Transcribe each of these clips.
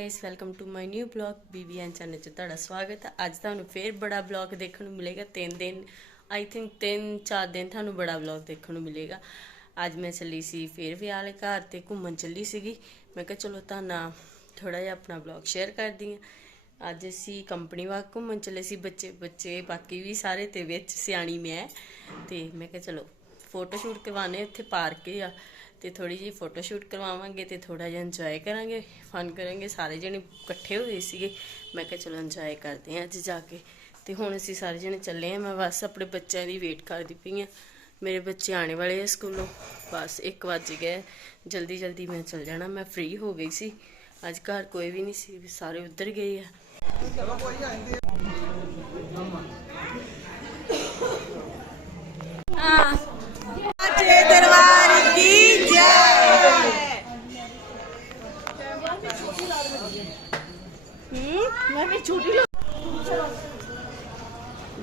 Guys welcome to my new blog BBN channel 'ਚ ਤੁਹਾਡਾ ਸਵਾਗਤ ਹੈ। ਅੱਜ ਤੁਹਾਨੂੰ ਫੇਰ ਬੜਾ ਬਲੌਗ ਦੇਖਣ ਨੂੰ ਮਿਲੇਗਾ। ਤਿੰਨ ਦਿਨ ਆਈ ਥਿੰਕ ਤਿੰਨ, ਚਾਰ ਦਿਨ ਤੁਹਾਨੂੰ ਬੜਾ ਬਲੌਗ ਦੇਖਣ ਨੂੰ ਮਿਲੇਗਾ। ਅੱਜ ਮੈਂ ਚੱਲੀ ਸੀ ਫੇਰ ਵਿਆਹ ਵਾਲੇ ਘਰ ਤੇ ਘੁੰਮਣ ਚੱਲੀ ਸੀਗੀ। ਮੈਂ ਕਿਹਾ ਚਲੋ ਤਾਂ ਨਾ ਥੋੜਾ ਜਿਹਾ ਆਪਣਾ ਬਲੌਗ ਸ਼ੇਅਰ ਕਰਦੀ ਹਾਂ। ਅੱਜ ਅਸੀਂ ਕੰਪਨੀ ਵਾਕ ਘੁੰਮਣ ਚੱਲੇ ਸੀ। ਬੱਚੇ ਬੱਚੇ ਬਾਕੀ ਵੀ ਸਾਰੇ ਤੇ ਵਿੱਚ ਸਿਆਣੀ ਮੈਂ। ਤੇ ਮੈਂ ਕਿਹਾ ਚਲੋ ਫੋਟੋ ਸ਼ੂਟ ਕਰਵਾਣੇ ਉੱਥੇ ਪਾਰਕ ਆ। ਤੇ ਥੋੜੀ ਜੀ ਫੋਟੋ ਸ਼ੂਟ ਕਰਵਾਵਾਂਗੇ ਤੇ ਥੋੜਾ ਜਿਹਾ ਇੰਜੋਏ ਕਰਾਂਗੇ ਫਨ ਕਰਾਂਗੇ। ਸਾਰੇ ਜਣੇ ਇਕੱਠੇ ਹੋ ਗਏ ਸੀਗੇ। ਮੈਂ ਕਿਹਾ ਚਲੋ ਇੰਜੋਏ ਕਰਦੇ ਹਾਂ ਅੱਜ ਜਾ ਕੇ। ਤੇ ਹੁਣ ਅਸੀਂ ਸਾਰੇ ਜਣੇ ਚੱਲੇ ਆਂ ਮੈਂ ਬਸ ਆਪਣੇ ਬੱਚਿਆਂ ਦੀ ਵੇਟ ਕਰਦੀ ਪਈ ਆਂ ਮੇਰੇ ਬੱਚੇ ਆਣੇ ਵਾਲੇ ਆ ਸਕੂਲੋਂ। ਬਸ 1 ਵਜ ਗਏ ਜਲਦੀ ਜਲਦੀ ਮੈਂ ਚੱਲ ਜਾਣਾ। ਮੈਂ ਫ੍ਰੀ ਹੋ ਗਈ ਸੀ। ਅੱਜ ਘਰ ਕੋਈ ਵੀ ਨਹੀਂ ਸੀ। ਸਾਰੇ ਉੱਧਰ ਗਏ ਆ ਕੋਈ ਆਂਦੇ ਆ। हम्म छोटी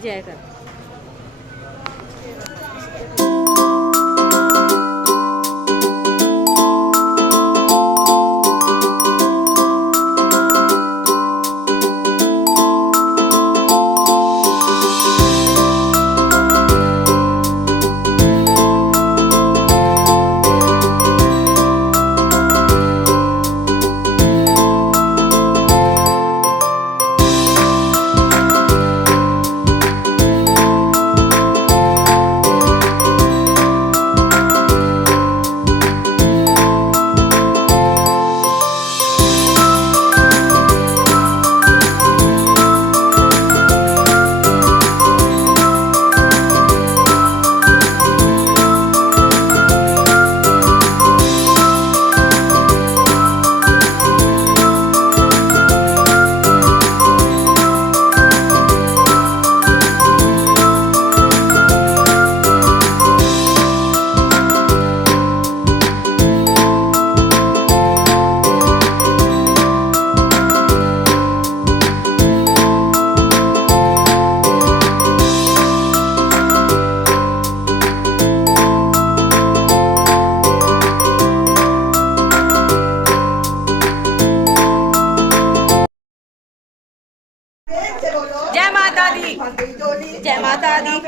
जय कर। जय माता दी। जय माता दी।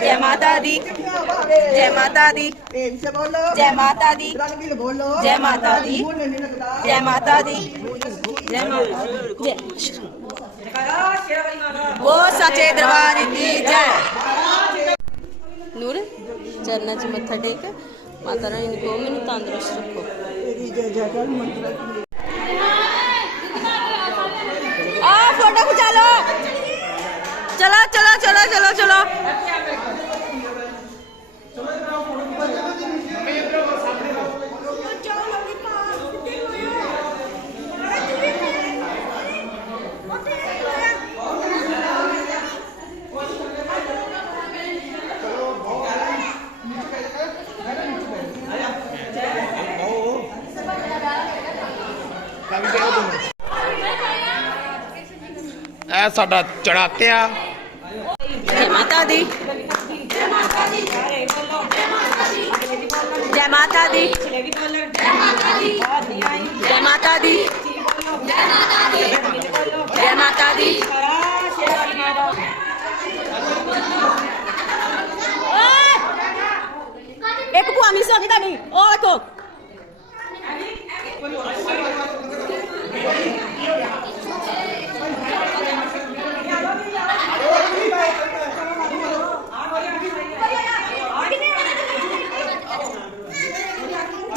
जय माता दी। जय माता दी। जय माता दी। जय माता दी। जय माता दी। जय माता सचे दरबार की जय। नूर चरण च मत्था टेक माता रानी को मैं तंदुरुस्त रखो ਹੈ ਸਾਡਾ ਚੜਾਕਿਆ। ਜੈ ਮਾਤਾ ਦੀ। ਜੈ ਮਾਤਾ ਦੀ। ਜੈ ਮਾਤਾ ਦੀ। ਜੈ ਮਾਤਾ ਦੀ। ਜੈ ਮਾਤਾ ਦੀ ਇੱਕ ਭੂਆ ਮਿਸ ਹੋ ਗਈ ਤੁਹਾਡੀ ਉਹ ਵੇਖੋ।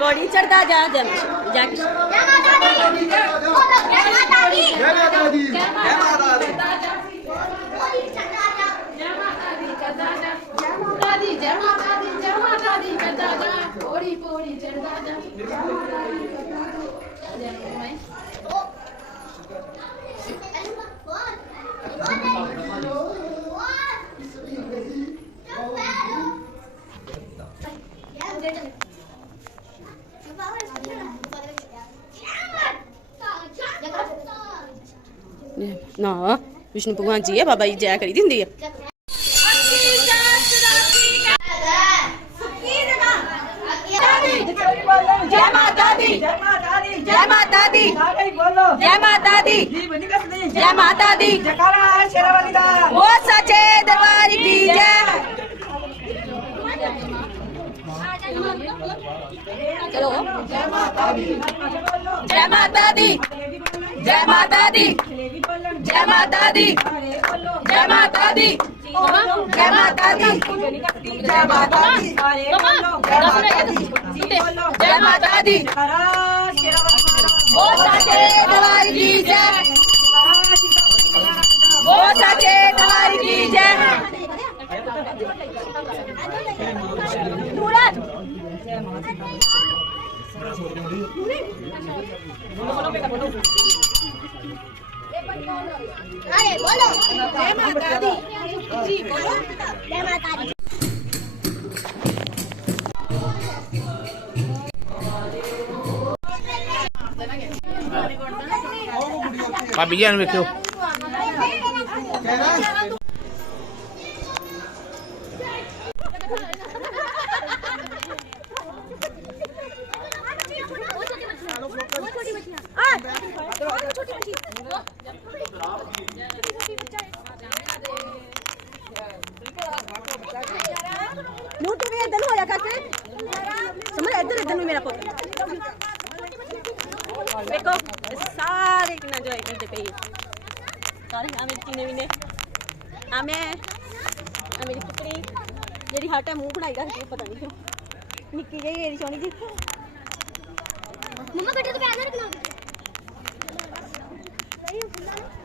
पौड़ी चढ़ता जा जल ਨਾ ਵਿਸ਼ਨੂੰ ਭਗਵਾਨ ਜੀ ਹੈ ਬਾਬਾ ਜੀ ਜੈ ਕਰੀ ਦੀ ਹੁੰਦੀ ਆ। ਜੈ ਮਾਤਾ ਦੀ। ਜੈ ਮਾਤਾ ਦੀ। ਜੈ ਮਾਤਾ ਦੀ। ਸਾਰੇ ਬੋਲੋ। ਜੈ ਮਾਤਾ ਦੀ। ਜੀ ਬਣੀ ਕਸਦੀ ਜੈ ਮਾਤਾ ਦੀ। ਜਕਾਰਾ ਹੈ ਸ਼ੇਰਾਵਾਲੀ ਦਾ। ਉਹ ਸੱਚੇ ਦਰਬਾਰ ਕੀ ਜੈ। ਚਲੋ। ਜੈ ਮਾਤਾ ਦੀ। ਜੈ ਮਾਤਾ ਦੀ। ਜੈ ਮਾਤਾ ਦੀ। जय माता दी। जय माता दी। जय माता दी। जय माता दी। जय माता दी। जय माता दी। बहुत सचे दवाई की जय। बहुत सचे दवाई की जय। मूरत बोलो અરે બોલો જય માતા દી જી બોલો જય માતા દી ભાભી જાન વેખ્યો मुँह तो मेरा दन हो जाएगा क्या समझ इधर इधर में मेरा पोता देखो, सारे कितना जो इधर पे सारे आमे चीने विने आमे मेरी पुत्री। जेडी हर टाइम मुँह बनाई रखदी पता नहीं क्यों। निक्की जी मेरी सोनी जी। मम्मा कटे तो प्यार रखना। सही है